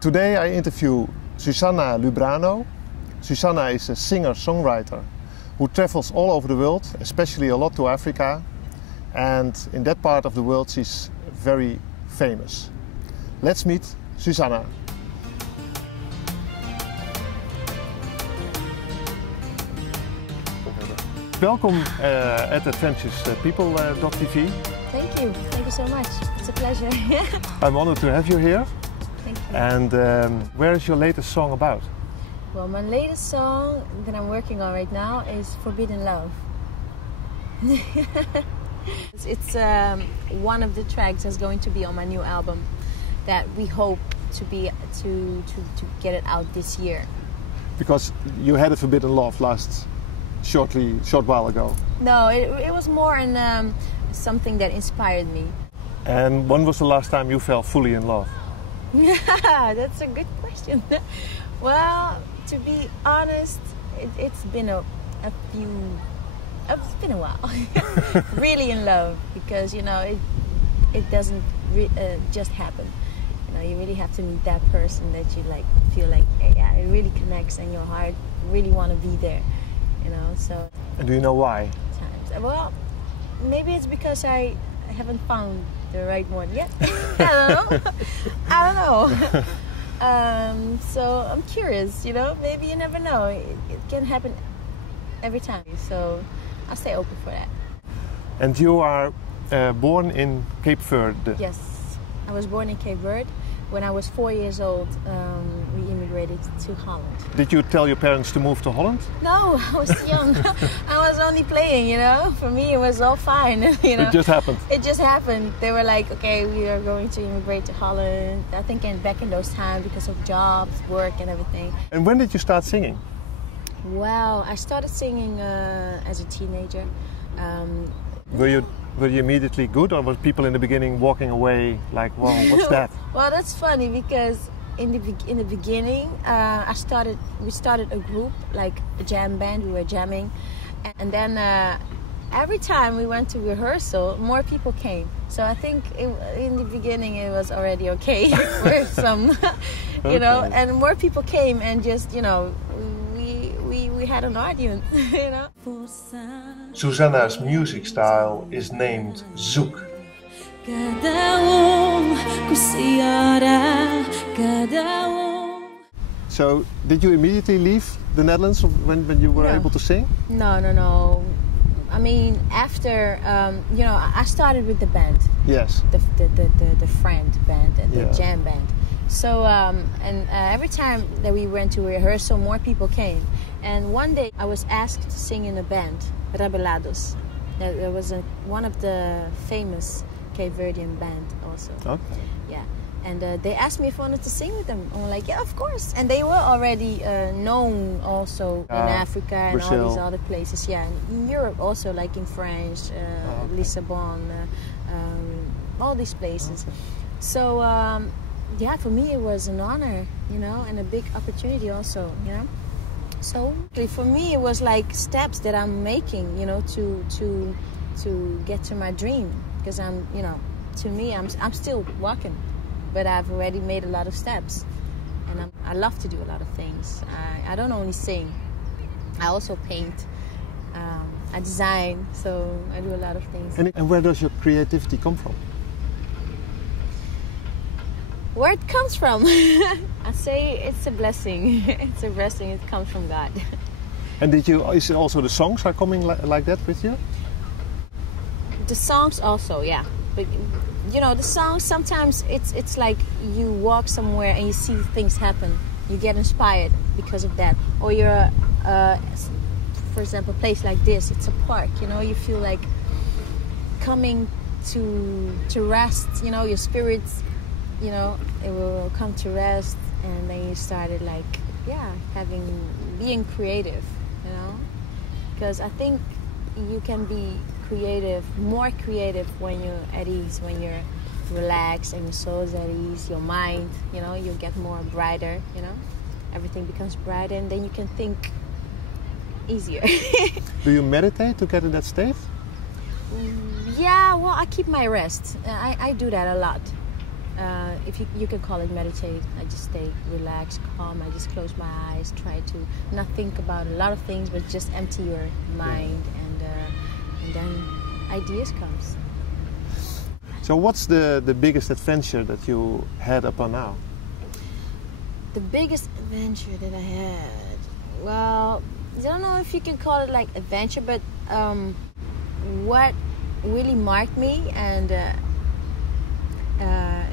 Today I interview Suzanna Lubrano. Suzanna is a singer-songwriter who travels all over the world, especially a lot to Africa. And in that part of the world she's very famous. Let's meet Suzanna. Welcome at AdventuresPeople.tv. Thank you so much. It's a pleasure. I'm honored to have you here. Thank you. And where is your latest song about? Well, my latest song that I'm working on right now is Forbidden Love. It's one of the tracks that's going to be on my new album that we hope to get it out this year. Because you had a forbidden love short while ago. No, it was more in something that inspired me. And when was the last time you fell fully in love? That's a good question. Well, to be honest, it's been a while. Really in love, because it doesn't just happen. You really have to meet that person that you feel like, yeah, it really connects and your heart really want to be there. So. And do you know why? Well, maybe it's because I haven't found the right one yet. I don't know. So I'm curious, maybe you never know. It can happen every time. So I'll stay open for that. And you are born in Cape Verde? Yes, I was born in Cape Verde. When I was 4 years old, we immigrated to Holland. Did you tell your parents to move to Holland? No, I was young. I was only playing, For me, it was all fine, It just happened? It just happened. They were like, okay, we are going to immigrate to Holland. I think back in those times because of jobs, work and everything. And when did you start singing? Well, I started singing as a teenager. Were you immediately good, or were people in the beginning walking away like, "Wow, what's that?" Well, that's funny because in the beginning, we started a group, like a jam band. We were jamming, and then every time we went to rehearsal, more people came. So I think in the beginning it was already okay for some, and more people came and just we had an audience, Suzanna's music style is named Zouk. So, did you immediately leave the Netherlands when you were able to sing? No. I mean, after I started with the band. Yes. The friend band and the jam band. So every time that we went to rehearsal, more people came. And one day I was asked to sing in a band, Rebelados. There was one of the famous Cape Verdean band also. Okay. Yeah. And they asked me if I wanted to sing with them. I'm like, yeah, of course. And they were already known also in Africa and Brazil. all these other places. Yeah, in Europe also, like in France, Lisbon, all these places. Okay. So, yeah, for me it was an honor, and a big opportunity also, So for me it was like steps that I'm making, to get to my dream, because to me I'm still walking, but I've already made a lot of steps, and I love to do a lot of things. I don't only sing, I also paint, I design, so I do a lot of things. And where does your creativity come from? Where it comes from? I say it's a blessing. It's a blessing. It comes from God. And is it also the songs are coming like that with you? The songs also, yeah. But the songs, sometimes it's like you walk somewhere and you see things happen. You get inspired because of that. Or you're, for example, a place like this. It's a park. You feel like coming to rest. Your spirits. It will come to rest, and then you started being creative, because I think you can be more creative when you're at ease, when you're relaxed and your soul is at ease, your mind, you get more brighter, everything becomes brighter, and then you can think easier. Do you meditate to get in that state? Yeah, well, I keep my rest. I do that a lot. if you can call it meditate. I just stay relaxed, calm. I just close my eyes, try to not think about a lot of things, but just empty your mind, and then ideas comes. So what's the biggest adventure that you had up on now? The biggest adventure that I had, well, I don't know if you can call it like adventure, but what really marked me, and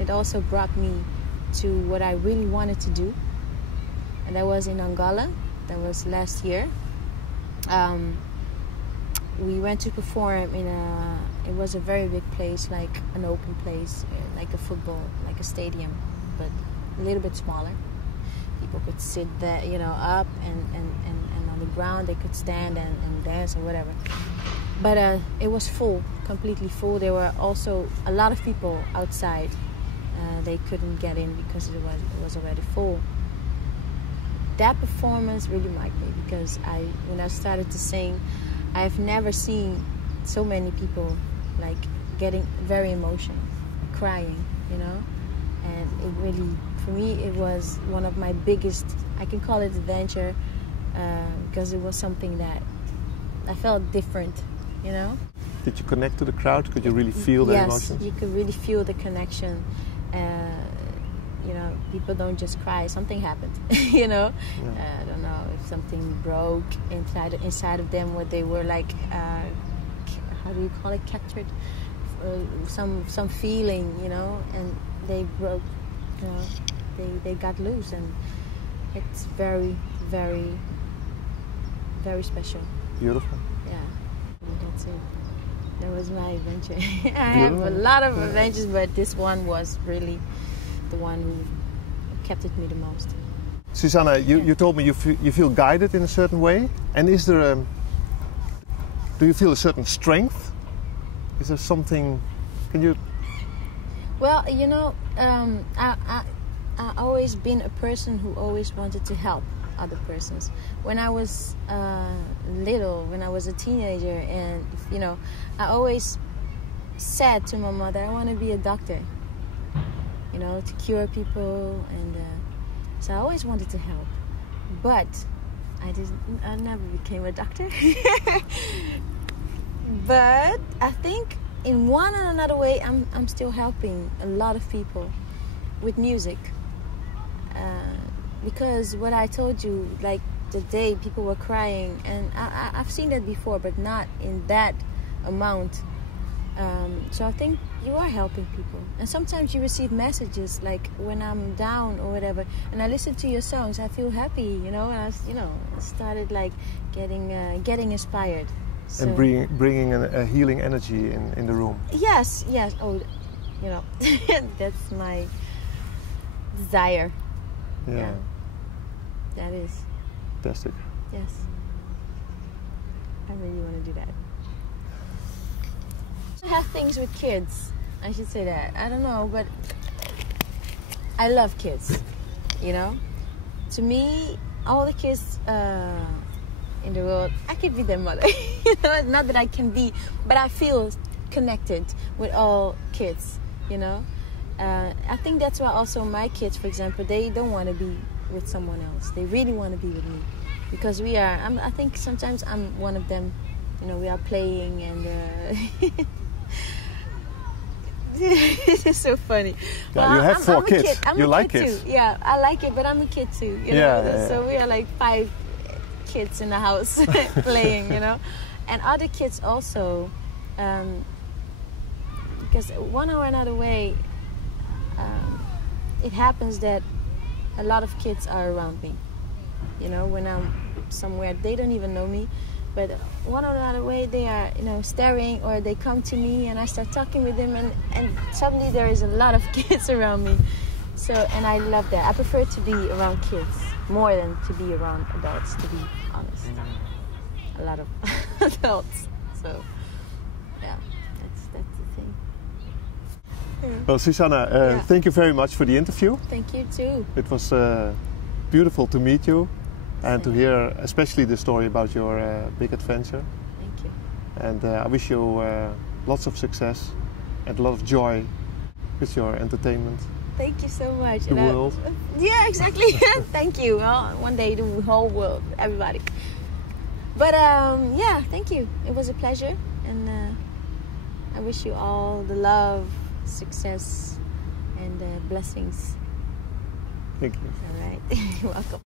it also brought me to what I really wanted to do, and that was in Angola. That was last year. We went to perform in it was a very big place, like an open place, like a football, like a stadium, but a little bit smaller. People could sit there, you know, up and on the ground they could stand and dance or whatever. But it was full, completely full. There were also a lot of people outside. They couldn't get in because it was already full. That performance really marked me because when I started to sing, I've never seen so many people like getting very emotional, crying, you know. And it really, for me, it was one of my biggest, I can call it adventure, because it was something that I felt different, you know. Did you connect to the crowd? Could you really feel their emotions? Yes, you could really feel the connection. You know, people don't just cry. Something happened, you know. Yeah. I don't know if something broke inside of them, where they were like, how do you call it, captured, some feeling, you know, and they broke, you know, they got loose, and it's very, very, very special. Beautiful. Yeah, and that's it. That was my adventure. I have a lot of adventures, but this one was really the one who kept me the most. Suzanna, you told me you feel guided in a certain way, and is there do you feel a certain strength? Is there something? Can you? Well, you know, I always been a person who always wanted to help other persons. When I was little, when I was a teenager, and you know, I always said to my mother, I want to be a doctor, you know, to cure people, and so I always wanted to help, but I never became a doctor. But I think in one or another way I'm still helping a lot of people with music, because what I told you, like the day people were crying, and I've seen that before, but not in that amount. So I think you are helping people, and sometimes you receive messages like when I'm down or whatever, and I listen to your songs, I feel happy, you know, and I started like getting inspired. So, and bringing a healing energy in the room. Yes. Oh, you know, that's my desire. Yeah. That is. Fantastic. Yes. I really want to do that. I have things with kids. I should say that. I don't know, but I love kids. You know, to me, all the kids in the world, I could be their mother. You know, not that I can be, but I feel connected with all kids. You know, I think that's why also my kids, for example, they don't want to be with someone else. They really want to be with me, because we are. I think sometimes I'm one of them. You know, we are playing, and this is so funny. Yeah, well, you have four kids. You like it? Too. Yeah, I like it, but I'm a kid too. You know? So we are like 5 kids in the house playing, you know, and other kids also, because one or another way, it happens that a lot of kids are around me. You know, when I'm somewhere, they don't even know me, but one or another way they are, you know, staring, or they come to me and I start talking with them, and suddenly there is a lot of kids around me. So, and I love that. I prefer to be around kids more than to be around adults, to be honest. A lot of adults. So, yeah, that's the thing. Well, Suzanna, thank you very much for the interview. Thank you too. It was beautiful to meet you and to hear especially the story about your big adventure. Thank you. And I wish you lots of success and a lot of joy with your entertainment. Thank you so much. The world. Yeah, exactly. Thank you. Well, one day the whole world, everybody. But yeah, thank you. It was a pleasure, and I wish you all the love, success, and blessings. Thank you. All right. You're welcome.